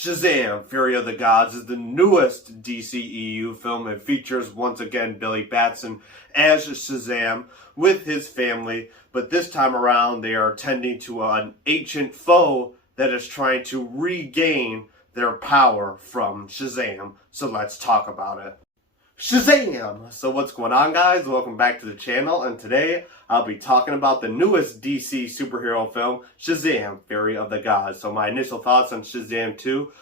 Shazam! Fury of the Gods is the newest DCEU film. It features once again Billy Batson as Shazam with his family, but this time around they are tending to an ancient foe that is trying to regain their power from Shazam. So let's talk about it. Shazam! So what's going on, guys? Welcome back to the channel, and today I'll be talking about the newest DC superhero film, Shazam! Fury of the Gods. So my initial thoughts on Shazam 2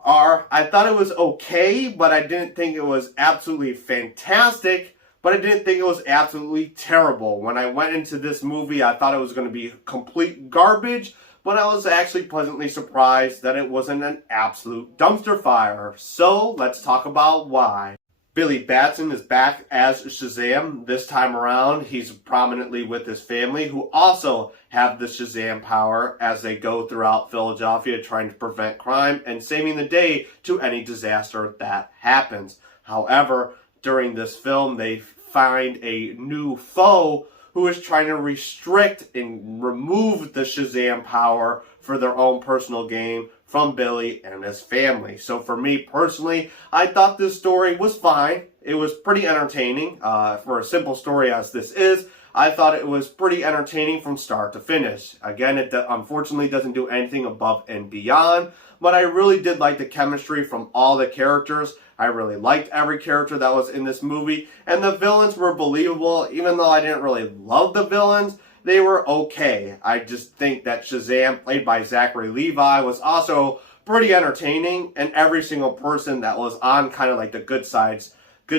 are, I thought it was okay, but I didn't think it was absolutely fantastic, but I didn't think it was absolutely terrible. When I went into this movie, I thought it was going to be complete garbage, but I was actually pleasantly surprised that it wasn't an absolute dumpster fire. So let's talk about why. Billy Batson is back as Shazam. This time around, he's prominently with his family, who also have the Shazam power as they go throughout Philadelphia trying to prevent crime and saving the day to any disaster that happens. However, during this film, they find a new foe who is trying to restrict and remove the Shazam power for their own personal gain from Billy and his family. So for me personally, I thought this story was fine. It was pretty entertaining. For a simple story as this is, I thought it was pretty entertaining from start to finish. Again, it unfortunately doesn't do anything above and beyond, but I really did like the chemistry from all the characters. I really liked every character that was in this movie, and the villains were believable. Even though I didn't really love the villains, they were okay. I just think that Shazam, played by Zachary Levi, was also pretty entertaining, and every single person that was on kind of like the good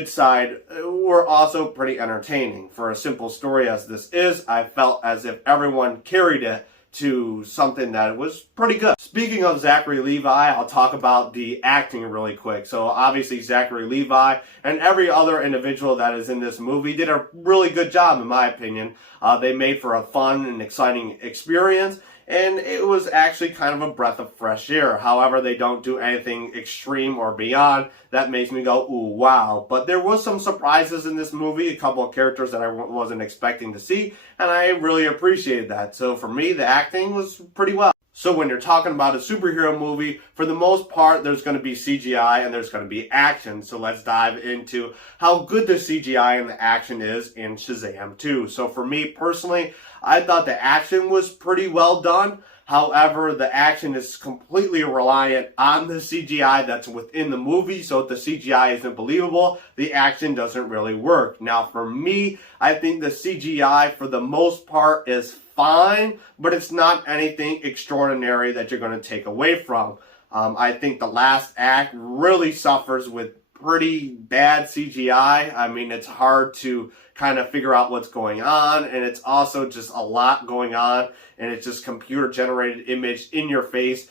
side were also pretty entertaining. For a simple story as this is, I felt as if everyone carried it to something that was pretty good. Speaking of Zachary Levi, I'll talk about the acting really quick. So obviously Zachary Levi and every other individual that is in this movie did a really good job, in my opinion. They made for a fun and exciting experience, and it was actually kind of a breath of fresh air. However, they don't do anything extreme or beyond that makes me go, ooh, wow. But there was some surprises in this movie, a couple of characters that I wasn't expecting to see, and I really appreciated that. So for me, the acting was pretty well. So when you're talking about a superhero movie, for the most part, there's going to be CGI and there's going to be action. So let's dive into how good the CGI and the action is in Shazam 2. So for me personally, I thought the action was pretty well done. However, the action is completely reliant on the CGI that's within the movie. So if the CGI isn't believable, the action doesn't really work. Now for me, I think the CGI for the most part is fine, but it's not anything extraordinary that you're going to take away from. I think the last act really suffers with pretty bad CGI. I mean, it's hard to kind of figure out what's going on, and it's also just a lot going on, and it's just computer generated image in your face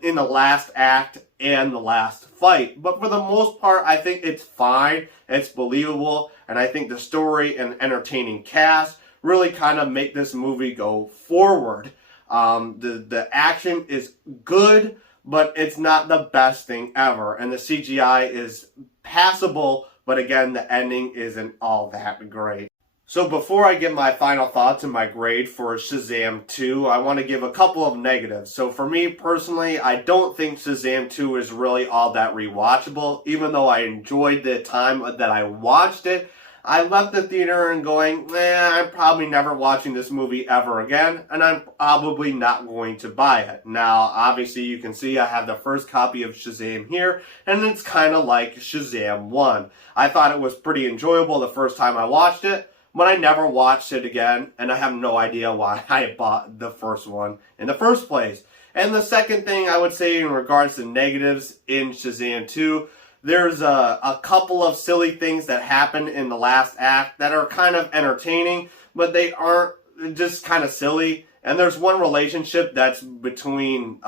in the last act and the last fight. But for the most part, I think it's fine, it's believable, and I think the story and entertaining cast really kind of make this movie go forward. The action is good, but it's not the best thing ever, and the CGI is passable, but again, the ending isn't all that great. So before I give my final thoughts and my grade for Shazam 2, I want to give a couple of negatives. So for me personally, I don't think Shazam 2 is really all that rewatchable. Even though I enjoyed the time that I watched it, I left the theater and going, I'm probably never watching this movie ever again, and I'm probably not going to buy it. Now, obviously, you can see I have the first copy of Shazam here, and it's kind of like Shazam 1. I thought it was pretty enjoyable the first time I watched it, but I never watched it again, and I have no idea why I bought the first one in the first place. And the second thing I would say in regards to negatives in Shazam 2, there's a couple of silly things that happen in the last act that are kind of entertaining, but they aren't, just kind of silly. And there's one relationship that's between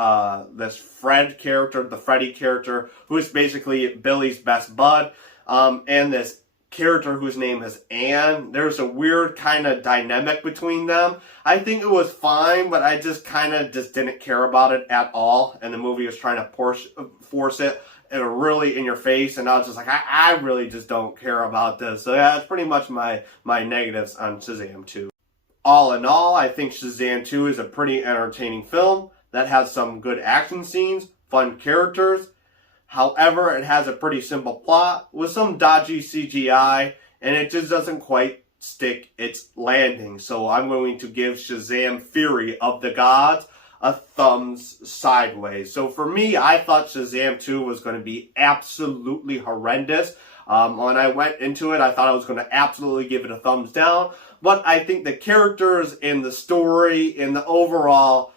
this Fred character, the Freddy character, who is basically Billy's best bud, and this character whose name is Anne. There's a weird kind of dynamic between them. I think it was fine, but I just kind of didn't care about it at all. And the movie was trying to force it really in your face, and I was just like, I really just don't care about this. So yeah, that's pretty much my negatives on Shazam 2. All in all, I think Shazam 2 is a pretty entertaining film that has some good action scenes, fun characters. However, it has a pretty simple plot with some dodgy CGI, and it just doesn't quite stick its landing. So I'm going to give Shazam Fury of the Gods a thumbs sideways. So for me, I thought Shazam 2 was going to be absolutely horrendous. When I went into it, I thought I was going to absolutely give it a thumbs down. But I think the characters and the story and the overall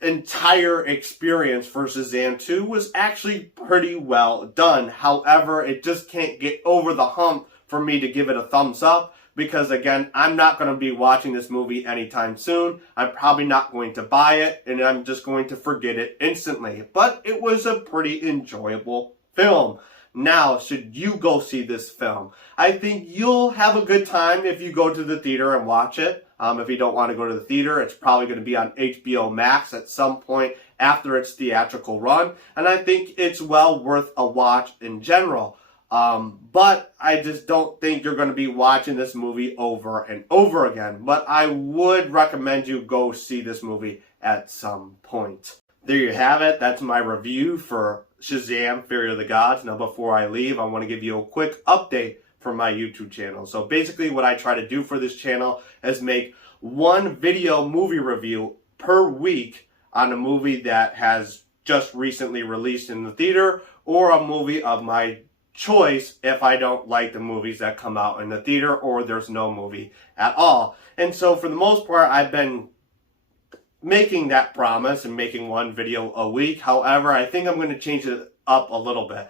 entire experience for Shazam 2 was actually pretty well done. However, it just can't get over the hump for me to give it a thumbs up. Because again, I'm not going to be watching this movie anytime soon. I'm probably not going to buy it, and I'm just going to forget it instantly. But it was a pretty enjoyable film. Now, should you go see this film? I think you'll have a good time if you go to the theater and watch it. If you don't want to go to the theater, it's probably going to be on HBO Max at some point after its theatrical run. And I think it's well worth a watch in general. But I just don't think you're going to be watching this movie over and over again. But I would recommend you go see this movie at some point. There you have it. That's my review for Shazam, Fury of the Gods. Now, before I leave, I want to give you a quick update for my YouTube channel. So basically what I try to do for this channel is make one video movie review per week on a movie that has just recently released in the theater or a movie of my choice if I don't like the movies that come out in the theater or there's no movie at all. And so for the most part, I've been making that promise and making one video a week. However, I think I'm going to change it up a little bit.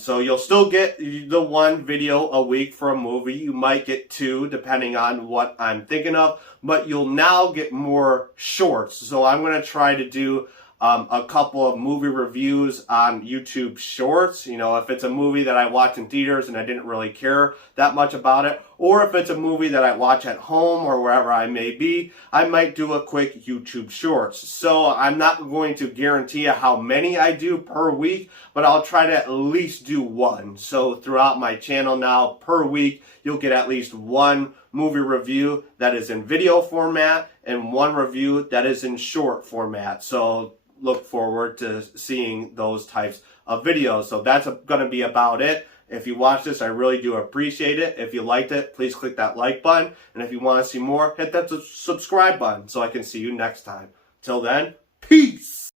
So you'll still get the one video a week for a movie. You might get two depending on what I'm thinking of, but you'll now get more shorts. So I'm going to try to do a couple of movie reviews on YouTube Shorts. You know, if it's a movie that I watch in theaters and I didn't really care that much about it, or if it's a movie that I watch at home or wherever I may be, I might do a quick YouTube Shorts. So I'm not going to guarantee you how many I do per week, but I'll try to at least do one. So throughout my channel now, per week, you'll get at least one movie review that is in video format and one review that is in short format. So look forward to seeing those types of videos. So that's going to be about it. If you watched this, I really do appreciate it. If you liked it, please click that like button. And if you want to see more, hit that subscribe button so I can see you next time. Till then, peace!